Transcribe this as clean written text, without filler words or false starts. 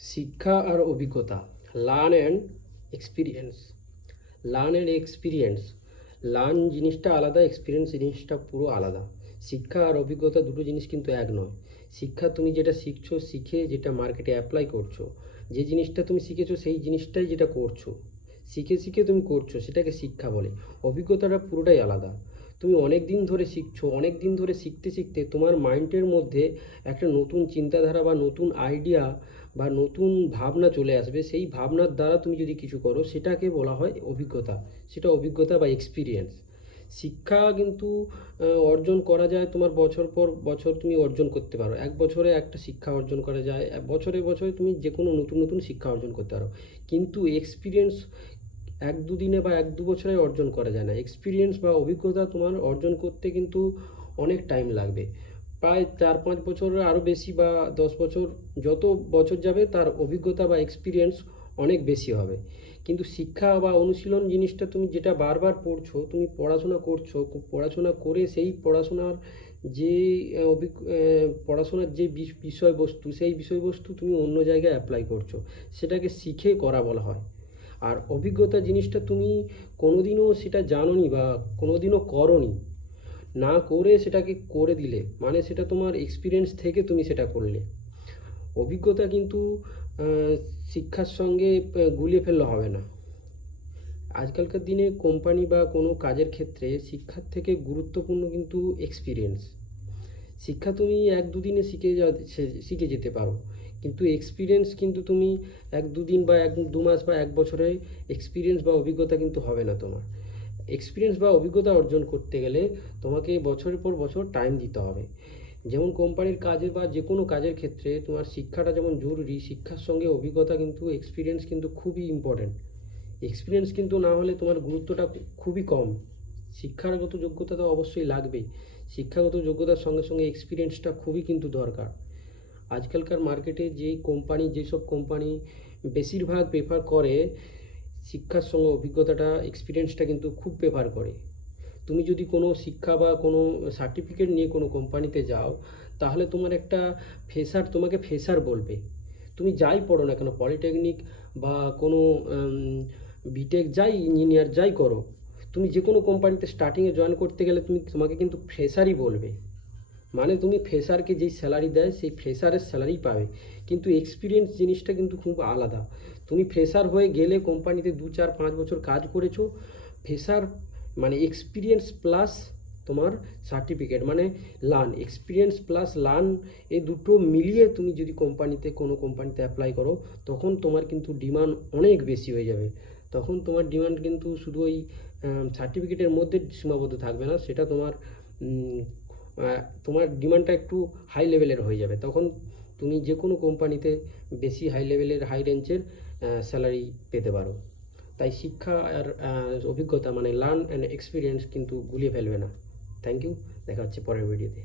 শিক্ষা আর অভিজ্ঞতা, learn and experience. Learn জিনিসটা আলাদা, এক্সপিরিয়েন্স জিনিসটা পুরো আলাদা। শিক্ষা আর অভিজ্ঞতা দুটো জিনিস কিন্তু এক নয়। শিক্ষা তুমি যেটা শিখছো, শিখে যেটা মার্কেটে অ্যাপ্লাই করছো, যে জিনিসটা তুমি শিখেছো সেই জিনিসটাই যেটা করছো, শিখে শিখে তুমি করছো, সেটাকে শিক্ষা বলে। অভিজ্ঞতাটা পুরোটাই আলাদা। তুমি অনেক দিন ধরে শিখছো, অনেক দিন ধরে শিখতে শিখতে তোমার মাইন্ডের মধ্যে একটা নতুন চিন্তাধারা বা নতুন আইডিয়া বা নতুন ভাবনা চলে আসবে। সেই ভাবনার দ্বারা তুমি যদি কিছু করো, সেটাকে বলা হয় অভিজ্ঞতা। সেটা অভিজ্ঞতা বা এক্সপিরিয়েন্স। শিক্ষা কিন্তু অর্জন করা যায়, তোমার বছর পর বছর তুমি অর্জন করতে পারো। এক বছরে একটা শিক্ষা অর্জন করা যায়, বছরে বছরে তুমি যে কোনো নতুন নতুন শিক্ষা অর্জন করতে পারো। কিন্তু এক্সপিরিয়েন্স এক দুদিনে বা এক দু বছরে অর্জন করা যায় না। এক্সপিরিয়েন্স বা অভিজ্ঞতা তোমার অর্জন করতে কিন্তু অনেক টাইম লাগবে, প্রায় 4-5 বছর, আরও বেশি, বা 10 বছর। যত বছর যাবে তার অভিজ্ঞতা বা এক্সপিরিয়েন্স অনেক বেশি হবে। কিন্তু শিক্ষা বা অনুশীলন জিনিসটা তুমি যেটা বারবার পড়ছো, তুমি পড়াশোনা করছো, পড়াশোনা করে সেই পড়াশোনার যে পড়াশোনার যে বিষয়বস্তু, সেই বিষয়বস্তু তুমি অন্য জায়গায় অ্যাপ্লাই করছো, সেটাকে শিখে করা বলা হয়। আর অভিজ্ঞতা জিনিসটা তুমি কোনোদিনও সেটা জানোনি বা কোনোদিনও করোনি, না করে সেটাকে করে দিলে, মানে সেটা তোমার এক্সপিরিয়েন্স থেকে তুমি সেটা করলে। অভিজ্ঞতা কিন্তু শিক্ষার সঙ্গে গুলিয়ে ফেললে হবে না। আজকালকার দিনে কোম্পানি বা কোনো কাজের ক্ষেত্রে শিক্ষার থেকে গুরুত্বপূর্ণ কিন্তু এক্সপিরিয়েন্স। শিক্ষা তুমি এক দুদিনে শিখে যেতে পারো, কিন্তু এক্সপিরিয়েন্স কিন্তু তুমি এক দুদিন বা এক দু মাস বা এক বছরে এক্সপিরিয়েন্স বা অভিজ্ঞতা কিন্তু হবে না তোমার। এক্সপিরিয়েন্স বা অভিজ্ঞতা অর্জন করতে গেলে তোমাকে বছরের পর বছর টাইম দিতে হবে। যেমন কোম্পানির কাজে বা যে কোনো কাজের ক্ষেত্রে তোমার শিক্ষাটা যেমন জরুরি, শিক্ষার সঙ্গে অভিজ্ঞতা কিন্তু, এক্সপিরিয়েন্স কিন্তু খুবই ইম্পর্ট্যান্ট। এক্সপিরিয়েন্স কিন্তু না হলে তোমার গুরুত্বটা খুবই কম। শিক্ষাগত যোগ্যতা তো অবশ্যই লাগবেই, শিক্ষাগত যোগ্যতার সঙ্গে সঙ্গে এক্সপিরিয়েন্সটা খুবই কিন্তু দরকার। আজকালকার মার্কেটে যেসব কোম্পানি বেশিরভাগ প্রেফার করে শিক্ষার সঙ্গে অভিজ্ঞতাটা, এক্সপিরিয়েন্সটা কিন্তু খুব প্রেফার করে। তুমি যদি কোনো শিক্ষা বা কোনো সার্টিফিকেট নিয়ে কোনো কোম্পানিতে যাও, তাহলে তোমাকে ফ্রেশার বলবে। তুমি যাই পড়ো না কেন, পলিটেকনিক বা কোনো বিটেক যাই, ইঞ্জিনিয়ার যাই করো, তুমি যে কোনো কোম্পানিতে স্টার্টিংয়ে জয়েন করতে গেলে তোমাকে কিন্তু ফ্রেশারই বলবে। মানে তুমি ফ্রেশারকে যেই স্যালারি দেয়, সেই ফ্রেশারের স্যালারি পাবে। কিন্তু এক্সপিরিয়েন্স জিনিসটা কিন্তু খুব আলাদা। তুমি ফ্রেশার হয়ে গেলে কোম্পানিতে 2-4-5 বছর কাজ করেছো, ফ্রেশার মানে এক্সপিরিয়েন্স প্লাস তোমার সার্টিফিকেট, মানে লার্ন, এক্সপিরিয়েন্স প্লাস লার্ন, এই দুটো মিলিয়ে তুমি যদি কোনো কোম্পানিতে অ্যাপ্লাই করো, তখন তোমার কিন্তু ডিমান্ড অনেক বেশি হয়ে যাবে। তখন তোমার ডিমান্ড কিন্তু শুধু ওই সার্টিফিকেটের মধ্যে সীমাবদ্ধ থাকবে না, সেটা তোমার ডিমান্ডটা একটু হাই লেভেলের হয়ে যাবে। তখন তুমি যে কোনো কোম্পানিতে বেশি হাই লেভেলের, হাই রেঞ্জের স্যালারি পেতে পারো। তাই শিক্ষা আর অভিজ্ঞতা, মানে লার্ন অ্যান্ড এক্সপিরিয়েন্স কিন্তু গুলিয়ে ফেলবে না। থ্যাংক ইউ, দেখা হচ্ছে পরের ভিডিওতে।